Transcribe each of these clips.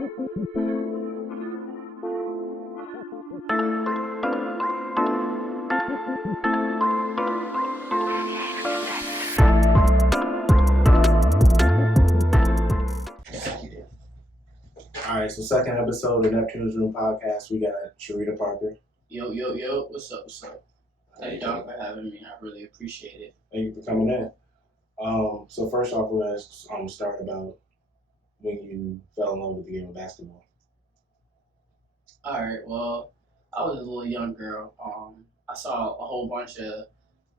All right, so second episode of Neptune's Room podcast, we got Shrita Parker. Yo, yo, yo, what's up, what's up? Thank y'all for having me. I really appreciate it. Thank you for coming in. So first off, we're going to start about when you fell in love with the game of basketball. All right, well, I was a little young girl. I saw a whole bunch of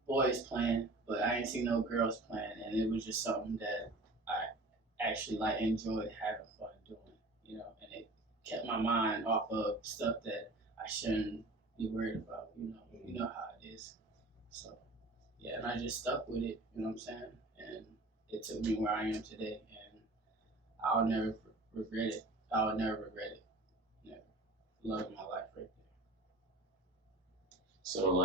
boys playing, but I ain't seen no girls playing, and it was just something that I actually enjoyed having fun doing, and it kept my mind off of stuff that I shouldn't be worried about, you know how it is. So, yeah, and I just stuck with it, you know what I'm saying? And it took me where I am today, and I'll never regret it. I would never regret it. Never. Love my life right there. So,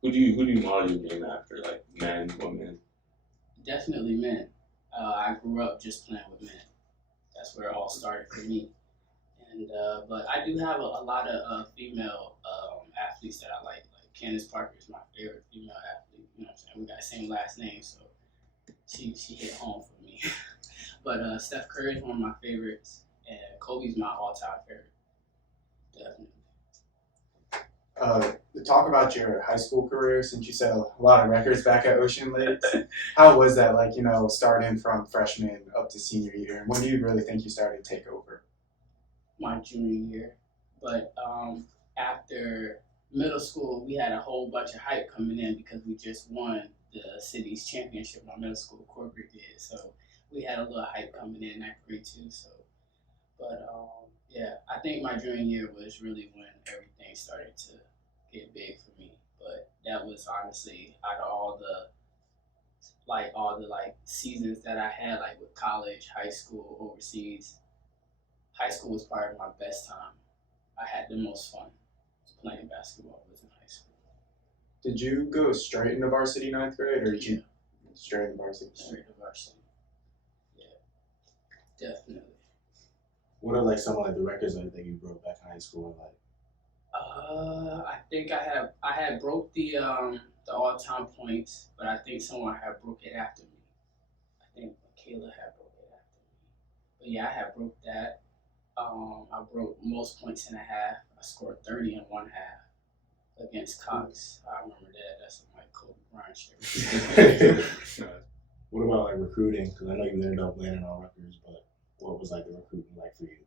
who do you model your game after? Like, men, women? Definitely men. I grew up just playing with men. That's where it all started for me. And but I do have a lot of female athletes that I like. Like Candace Parker is my favorite female athlete. You know what I'm saying? We got the same last name, so she hit home for me. But Steph Curry is one of my favorites, and Kobe's my all-time favorite. Definitely. Talk about your high school career, since you set a lot of records back at Ocean Lakes. How was that, starting from freshman up to senior year? And when do you really think you started to take over? My junior year. But after middle school, we had a whole bunch of hype coming in because we just won the city's championship. My middle school corporate did. So we had a little hype coming in that grade too. So, but yeah, I think my junior year was really when everything started to get big for me. But that was honestly out of all the seasons that I had, like with college, high school, overseas. High school was part of my best time. I had the most fun playing basketball was in high school. Did you go straight into varsity ninth grade, or did you straight into varsity? Straight to varsity. Yeah, definitely. What are some of the records that you broke back in high school? I think I had broke the all-time points, but I think someone had broke it after me. I think Kayla had broke it after me. But yeah, I had broke that. I broke most points in a half. I scored 30 in one half against Cox. I remember that. That's my Kobe Bryant shirt. What about recruiting? Because I know you ended up landing on Rutgers, but what was the recruiting like for you?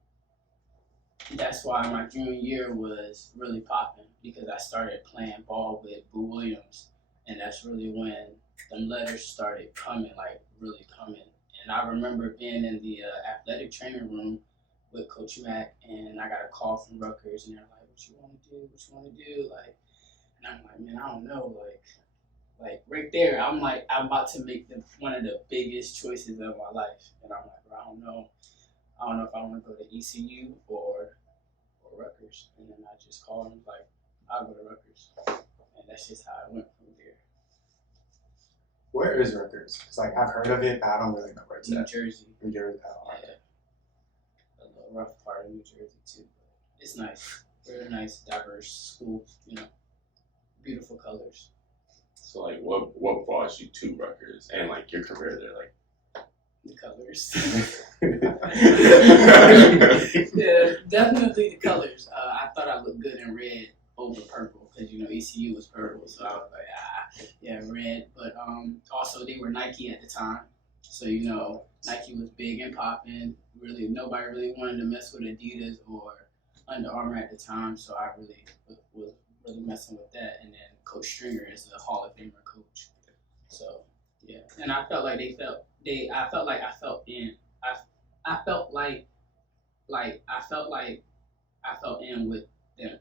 That's why my junior year was really popping, because I started playing ball with Boo Williams, and that's really when them letters started coming, really coming. And I remember being in the athletic training room with Coach Mack, and I got a call from Rutgers, and they're like, "What you want to do? What you want to do?" And I'm like, "Man, I don't know." Right there, I'm about to make one of the biggest choices of my life, and I'm like, "Bro, I don't know. I don't know if I want to go to ECU or Rutgers." And then I just called him I'll go to Rutgers, and that's just how it went from there. Where is Rutgers? Because I've heard of it, but I don't really know where it's New at. Jersey. New Jersey. Oh, Yeah. A little rough part of New Jersey too, but it's nice. Very nice, diverse school. Beautiful colors. So, what brought you to Rutgers and your career there? The colors. Yeah, definitely the colors. I thought I looked good in red over purple because ECU was purple, so I was like, yeah, red. But also they were Nike at the time, so Nike was big and popping. Really, nobody really wanted to mess with Adidas or Under Armour at the time, so I really was really messing with that. And then Coach Stringer is a Hall of Famer coach, so yeah. And I felt like I felt in with them.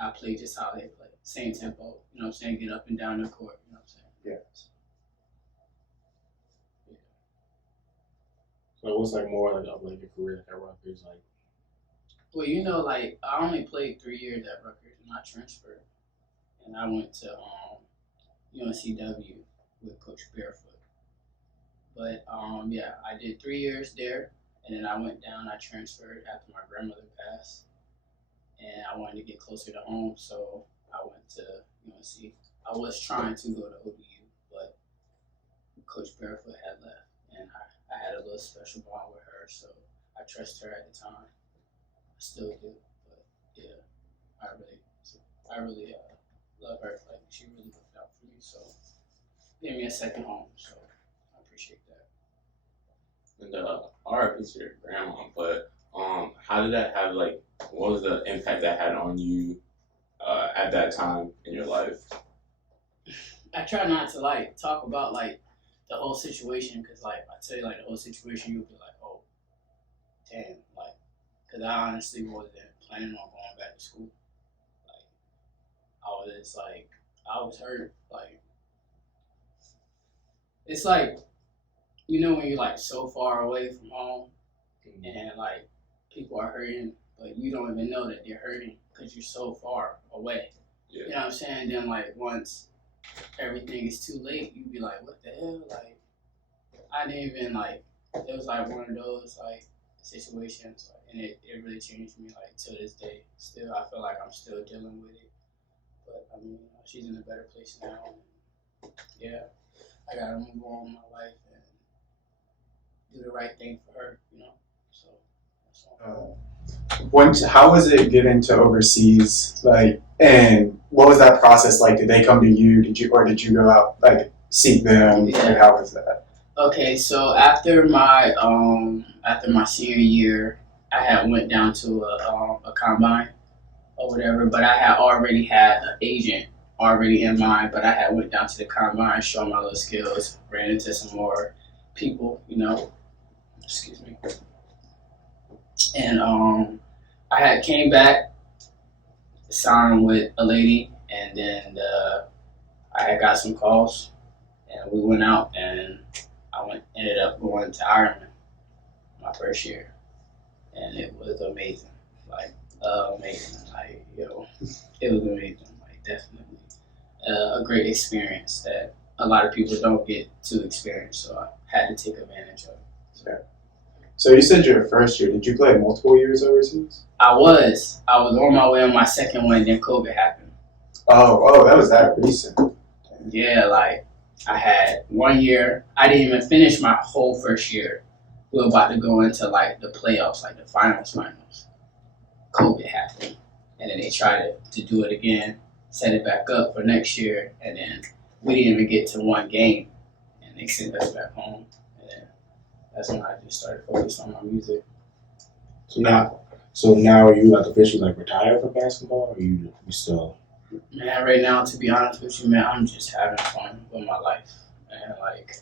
I played just how they play, same tempo. You know what I'm saying? Get up and down the court. You know what I'm saying? Yeah. So what's more of your career at Rutgers Well, I only played 3 years at Rutgers, and I transferred, and I went to UNCW with Coach Barefoot. But yeah, I did 3 years there, And then I went down, I transferred after my grandmother passed. And I wanted to get closer to home, so I went to UNC. I was trying to go to ODU, but Coach Barefoot had left, and I had a little special bond with her, so I trusted her at the time. I still do, but yeah, I really love her. Like she really looked out for me, so gave me a second home. So I appreciate that. And RIP to your grandma, but how did that have like? What was the impact that had on you at that time in your life? I try not to like talk about like the whole situation because like I tell you like the whole situation, you'll be like, oh, damn, like, because I honestly wasn't planning on going back to school. Like, I was hurt. Like, it's like, when you're like so far away from home and like people are hurting, but you don't even know that they're hurting because you're so far away. Yeah. You know what I'm saying? Then like once everything is too late, you be like, what the hell? Like, I didn't even like, it was like one of those like situations, like, and it really changed me like to this day. Still, I feel like I'm still dealing with it, but I mean, she's in a better place now. And, yeah, I gotta move on with my life and do the right thing for her, So that's all. How was it getting to overseas? Like, and what was that process like? Did they come to you? Did you go out like seek them? Yeah. Like, how was that? Okay, so after my senior year, I had went down to a combine or whatever, but I had already had an agent already in mind. But I had went down to the combine, showed my little skills, ran into some more people, Excuse me. And I had came back, signed with a lady, and then I had got some calls, and we went out, and ended up going to Ireland my first year, and it was amazing, like amazing, like it was amazing, like definitely a great experience that a lot of people don't get to experience, so I had to take advantage of it. So you said your first year. Did you play multiple years overseas? I was on my way on my second one, then COVID happened. Oh, that was that recent. Yeah, like I had 1 year. I didn't even finish my whole first year. We were about to go into like the playoffs, like the finals. COVID happened, and then they tried to do it again, set it back up for next year, and then we didn't even get to one game, and they sent us back home. And then that's when I just started focusing on my music. So now are you like officially like retired from basketball, or you still? Man, right now, to be honest with you, man, I'm just having fun with my life, man. Like,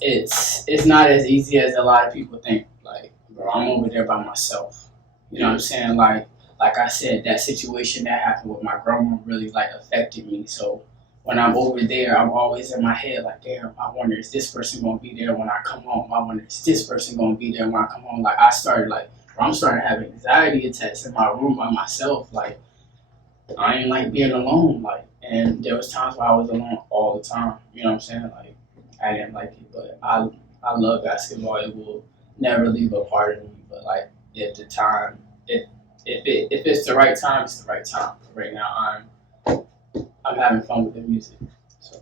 it's not as easy as a lot of people think. Like, bro, I'm over there by myself. You know what I'm saying? Like I said, that situation that happened with my grandma really like affected me. So when I'm over there, I'm always in my head like, damn, I wonder is this person gonna be there when I come home? I wonder is this person gonna be there when I come home? Like I'm starting to have anxiety attacks in my room by myself. Like I ain't like being alone. Like, and there was times where I was alone all the time. You know what I'm saying? Like I didn't like it, but I love basketball. It will never leave a part of me. But like at the time, if it's the right time, it's the right time. Right now, I'm having fun with the music. So.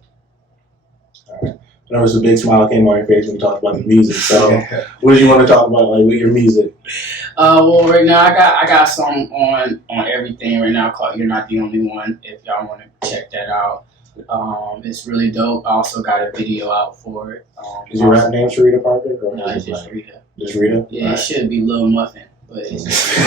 All right. I know there's a big smile came on your face when we talked about the music. So, what do you want to talk about, like with your music? Well, right now I got a song on everything right now called "You're Not the Only One." If y'all want to check that out, it's really dope. I also got a video out for it. Is your rap name Shrita Parker? Or no, it's just Rita. Just Rita? Yeah, right. It should be Lil Muffin, but it's just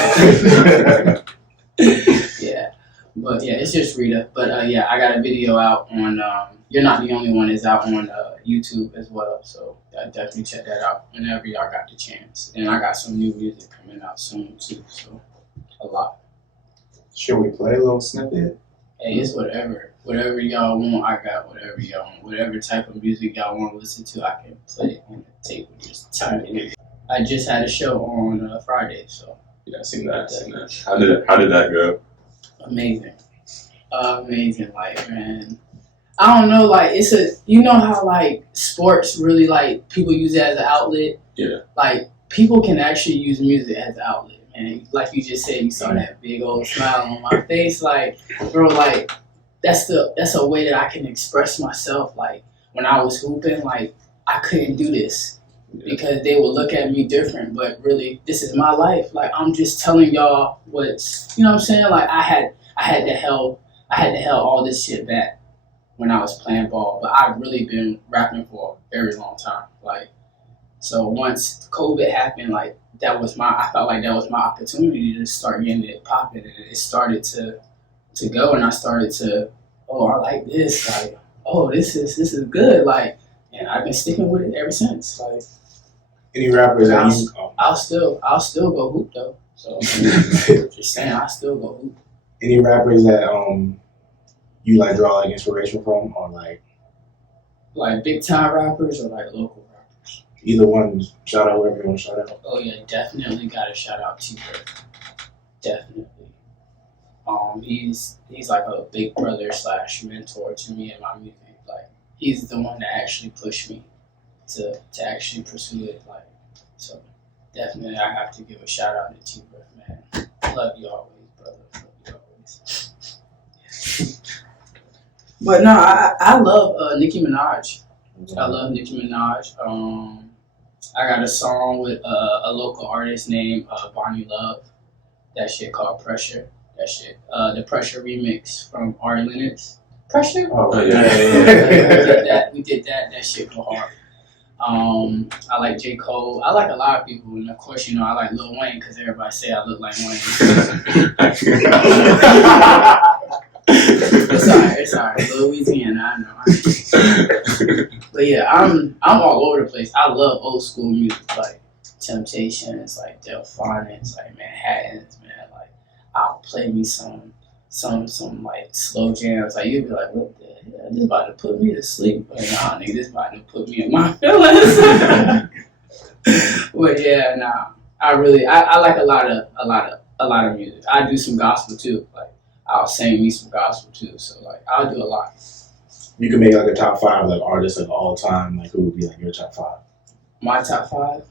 yeah. But yeah, it's just Rita. But yeah, I got a video out on You're Not the Only One is out on YouTube as well. So definitely check that out whenever y'all got the chance. And I got some new music coming out soon too. So a lot. Should we play a little snippet? Hey, it's whatever. Whatever y'all want, I got whatever y'all want. Whatever type of music y'all want to listen to, I can play it on the tape. Just tell me. I just had a show on Friday, so. Yeah, I seen that. How did that go? Amazing. Like, man. I don't know, like, how, like, sports really, like, people use it as an outlet. Yeah. Like, people can actually use music as an outlet, man. Like you just said, you saw that big old smile on my face. Like, bro, like that's a way that I can express myself. Like when I was hooping, like I couldn't do this because they would look at me different. But really, this is my life. Like I'm just telling y'all what's, you know what I'm saying? Like I had to held all this shit back when I was playing ball. But I've really been rapping for a very long time. Like so once COVID happened, like I felt like that was my opportunity to start getting it popping, and it started to go, and I started to, oh, I like this, like, oh, this is good, like, and I've been sticking with it ever since. Like, Any rappers that I'll still go hoop though. So just saying, I still go hoop. any rappers that you like draw like inspiration from, or like big time rappers or like local rappers? either one? Shout out whoever you want to shout out. Oh yeah, definitely gotta shout out T-Bird. Definitely. He's like a big brother / mentor to me in my music. Like he's the one that actually pushed me to actually pursue it. Like so, definitely I have to give a shout out to T-Bird, man. Love you always, brother. Love you always. But no, I love Nicki Minaj. I love Nicki Minaj. I got a song with a local artist named Bonnie Love. That shit called Pressure. That shit, the Pressure remix from Ari Lennox. Pressure? Oh yeah. We did that. That shit go hard. I like J. Cole. I like a lot of people, and of course, you know, I like Lil Wayne because everybody say I look like Wayne. It's alright. Louisiana, I know. But yeah, I'm all over the place. I love old school music, like Temptations, like Delphonics, like Manhattans, man. Like I'll play me some like slow jams. Like you'll be like, what the hell? This about to put me to sleep. But nah, nigga, this about to put me in my feelings. But yeah, nah. I like a lot of music. I do some gospel too. Like I'll sing me some gospel too. So like I'll do a lot. You can make like a top 5 like artists of all time. Like who would be like your top 5? My top 5.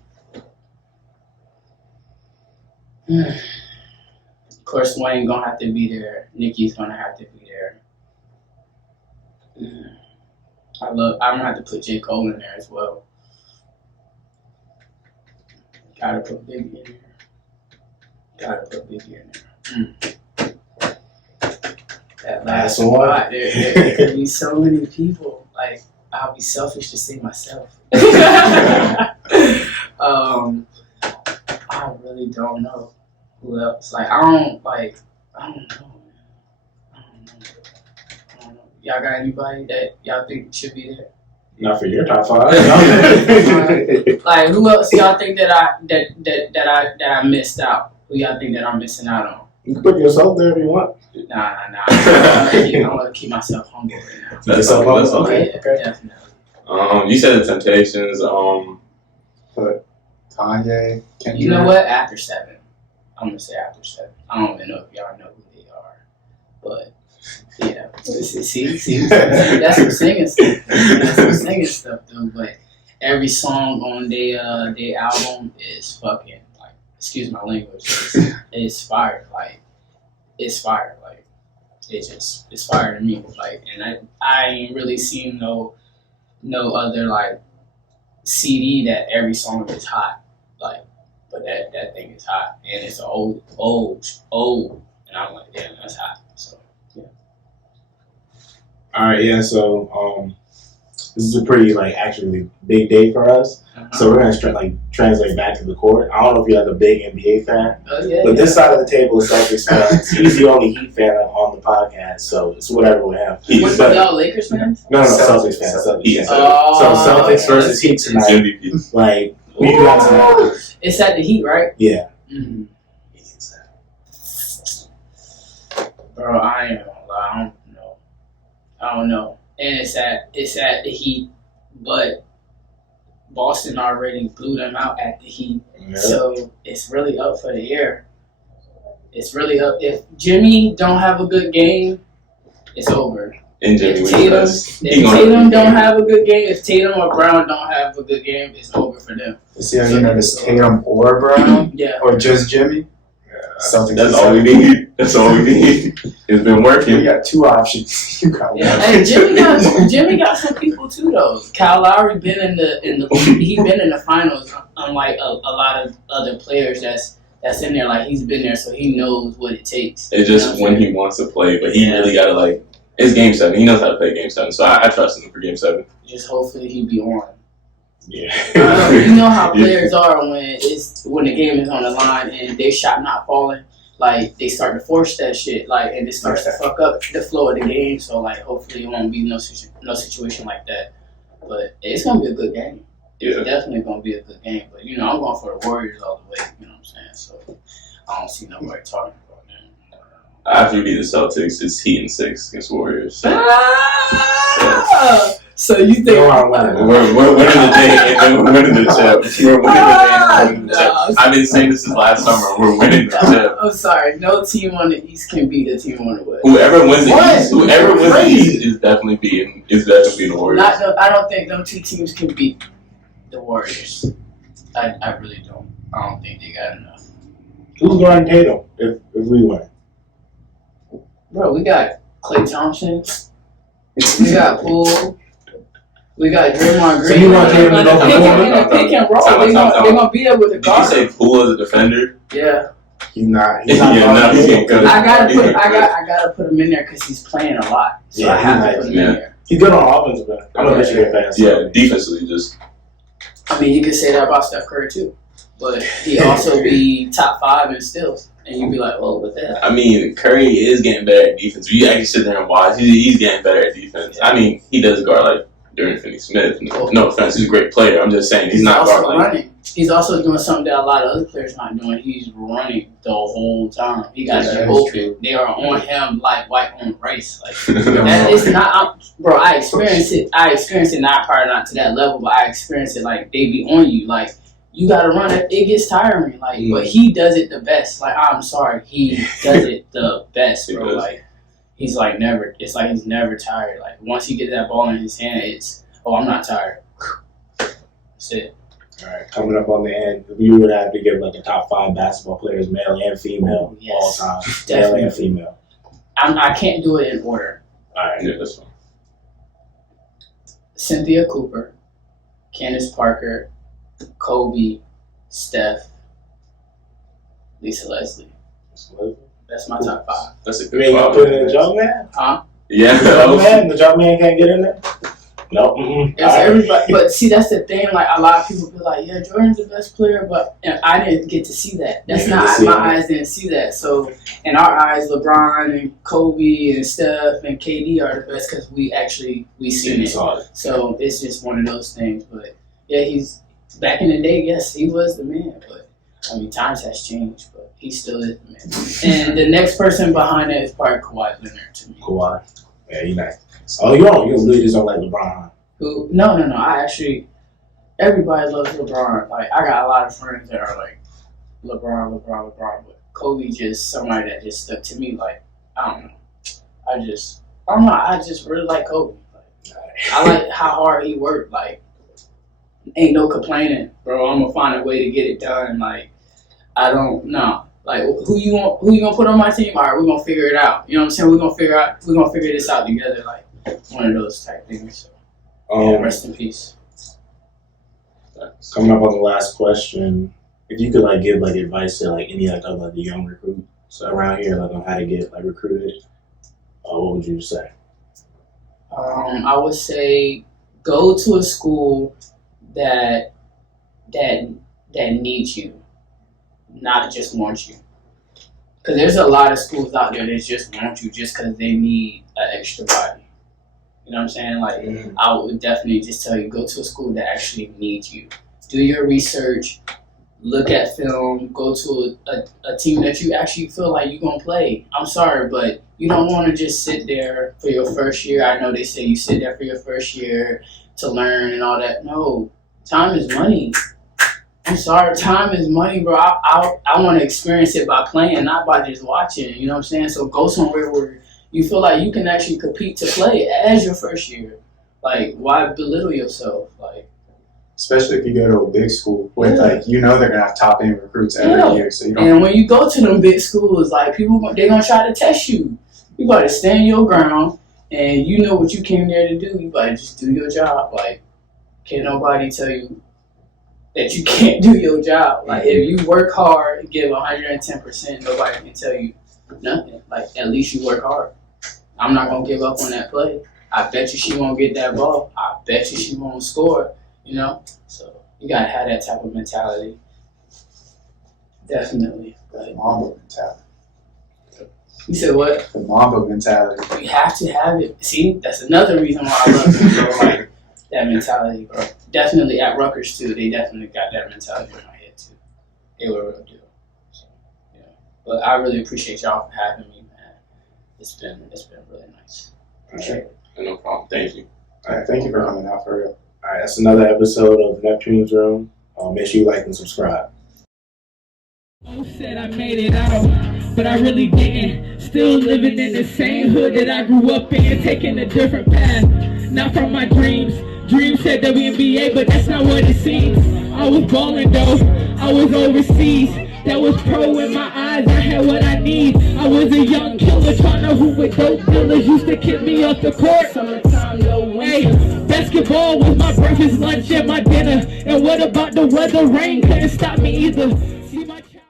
Of course, Wayne gonna have to be there. Nicki's gonna have to be there. I'm gonna have to put J. Cole in there as well. Gotta put Biggie in there. That last spot, there could be so many people. Like I'll be selfish to say myself. I really don't know who else. Like I don't know. Y'all got anybody that y'all think should be there? Not for your top 5. Like who else y'all think that I missed out? Who y'all think that I'm missing out on? You can put yourself there if you want. Nah. I want to keep myself humble right now. That's Okay, definitely. You said the Temptations. But Kanye, Kendrick. You know what? After 7. I'm gonna say after 7. I don't even know if y'all know who they are, but yeah. See, that's some singing stuff. Though. But every song on their album is fucking like, excuse my language, it's fire. Like it's fire. Like it's fire to me. Like, and I ain't really seen no other like CD that every song is hot. Like, but that thing is hot, and it's old, and I'm like, damn, that's hot. So yeah. All right, yeah. So this is a pretty like actually big day for us. So we're gonna translate back to the court. I don't know if you're like a big NBA fan, but this side of the table is Celtics fans. He's the only Heat fan on the podcast, so it's whatever we have. What about y'all Lakers fans? No, Celtics fans. Yeah. So Celtics versus Heat tonight. MVP. Like who you got tonight? It's at the Heat, right? Yeah. Mm-hmm. Bro, I ain't gonna lie. I don't know. And it's at the Heat, but Boston already blew them out at the Heat. Yeah. So it's really up for the air. It's really up. If Jimmy don't have a good game, it's over. And Jimmy, If Tatum don't have a good game, if Tatum or Brown don't have a good game, it's over for them. See how you notice Tatum or Brown? Yeah. Or just Jimmy? Celtics. That's all we need. That's all we need. It's been working. We got two options. You got one. And Jimmy got some people too though. Kyle Lowry been in the finals, unlike a lot of other players that's in there. Like he's been there, so he knows what it takes. It's just when he wants to play, but he really gotta like. It's Game 7. He knows how to play Game 7, so I trust him for Game 7. Just hopefully he be on. Yeah. You know how players are when the game is on the line and they shot not falling. Like they start to force that shit, like, and it starts to fuck up the flow of the game. So like, hopefully it won't be no situation like that. But it's gonna be a good game. It's definitely gonna be a good game. But you know, I'm going for the Warriors all the way. You know what I'm saying? So I don't see nobody talking about them. After we beat the Celtics, it's Heat and 6 against Warriors. So you think we're winning the day and then we're winning the chip. We're winning the day and winning the chip. I've been saying this since last summer. We're winning the chip. I'm sorry. No team on the East can beat a team on the West. Whoever wins the East, is definitely beating the Warriors. I don't think them two teams can beat the Warriors. I really don't. I don't think they got enough. Who's guarding Tatum if we win? Bro, we got Klay Thompson. We got Poole. We got Draymond Green. So you want Tatum to go for pick and roll. They're gonna be able to guard. Did you say Poole as a defender? Yeah. He's not. He can't go. I gotta put him in there because he's playing a lot. So I have to put him in there. He's good on offense, but I'm a Michigan fan. Yeah, defensively just. I mean, you could say that about Steph Curry too, but he also be top 5 in steals, and you'd be like, "Oh, what's that?" I mean, Curry is getting better at defense. You actually sit there and watch. He's getting better at defense. I mean, he does guard like Dorian Finney-Smith. No offense, he's a great player. I'm just saying he's not also guarding. Running. He's also doing something that a lot of other players not doing. He's running the whole time. He got to be open. They are on him like white on rice. Like it's not, bro. I experienced it. Not probably not to that level, but I experienced it. Like they be on you. Like you got to run it. It gets tiring. Like, but he does it the best. Like I'm sorry, he does it the best, bro. Like he's like never. It's like he's never tired. Like once he gets that ball in his hand, it's I'm not tired. That's it. All right, coming up on the end, if you would have to give like a top 5 basketball players, male and female, all time, male and female. I can't do it in order. All right, yeah, that's fine. Cynthia Cooper, Candace Parker, Kobe, Steph, Lisa Leslie. That's my top 5. That's a You good ain't gonna put in the jump man? Huh? Yeah. The jump man can't get in there? No. It's everybody. But see, that's the thing. Like a lot of people be like, "Yeah, Jordan's the best player," but I didn't get to see that. That's not my eyes didn't see that. So in our eyes, LeBron and Kobe and Steph and KD are the best because we seen it. So it's just one of those things. But yeah, he's back in the day. Yes, he was the man. But I mean, times has changed. But he still is the man. And the next person behind that is probably Kawhi Leonard to me. Kawhi. Yeah, he's nice. Oh, you really just don't like LeBron. Who? No. I actually, everybody loves LeBron. Like, I got a lot of friends that are like, LeBron. But Kobe just somebody that just stuck to me. Like, I don't know. I just really like Kobe. Like, I like how hard he worked. Like, ain't no complaining, bro. I'm gonna find a way to get it done. Like, I don't know. Like, who you gonna put on my team? All right, we're gonna figure it out. You know what I'm saying? We're gonna figure this out together. Like, one of those type things. So, rest in peace. Coming up on the last question, if you could like give like advice to like any like other the young recruits around here, like on how to get like recruited, what would you say? I would say go to a school that needs you, not just wants you. Because there's a lot of schools out there that just want you just because they need an extra body. You know what I'm saying? Like, I would definitely just tell you, go to a school that actually needs you. Do your research, look at film, go to a team that you actually feel like you're going to play. I'm sorry, but you don't want to just sit there for your first year. I know they say you sit there for your first year to learn and all that. No, time is money. I'm sorry, time is money, bro. I want to experience it by playing, not by just watching. You know what I'm saying? So go somewhere where you feel like you can actually compete to play as your first year. Like, why belittle yourself? Like, especially if you go to a big school with like they're gonna have top end recruits every year, so you don't. And when you go to them big schools, like they're gonna try to test you. You gotta stand your ground, and you know what you came there to do. You gotta just do your job. Like, can't nobody tell you that you can't do your job. Like, if you work hard and give 110%, nobody can tell you nothing. Like, at least you work hard. I'm not gonna give up on that play. I bet you she won't get that ball. I bet you she won't score. You know, so you gotta have that type of mentality. Definitely. The Mamba mentality. You said what? The Mamba mentality. You have to have it. See, that's another reason why I love it. So, like, that mentality, bro. Definitely at Rutgers too. They definitely got that mentality in my head too. They were a real deal. So, yeah. But I really appreciate y'all for having me, man. It's been really nice. Appreciate it. No problem. Thank you. All right, thank you for coming out, for real. All right, that's another episode of Neptune's Room. Make sure you like and subscribe. Said I made it out, but I really didn't. Still living in the same hood that I grew up in, taking a different path, not from my dreams. Dreams said WNBA, but that's not what it seems. I was balling though, I was overseas. That was pro in my eyes, I had what I need. I was a young killer trying to hoop with dope dealers, used to kick me off the court. Summertime, no winter. Hey, basketball was my breakfast, lunch, and my dinner. And what about the weather? Rain couldn't stop me either. See my child.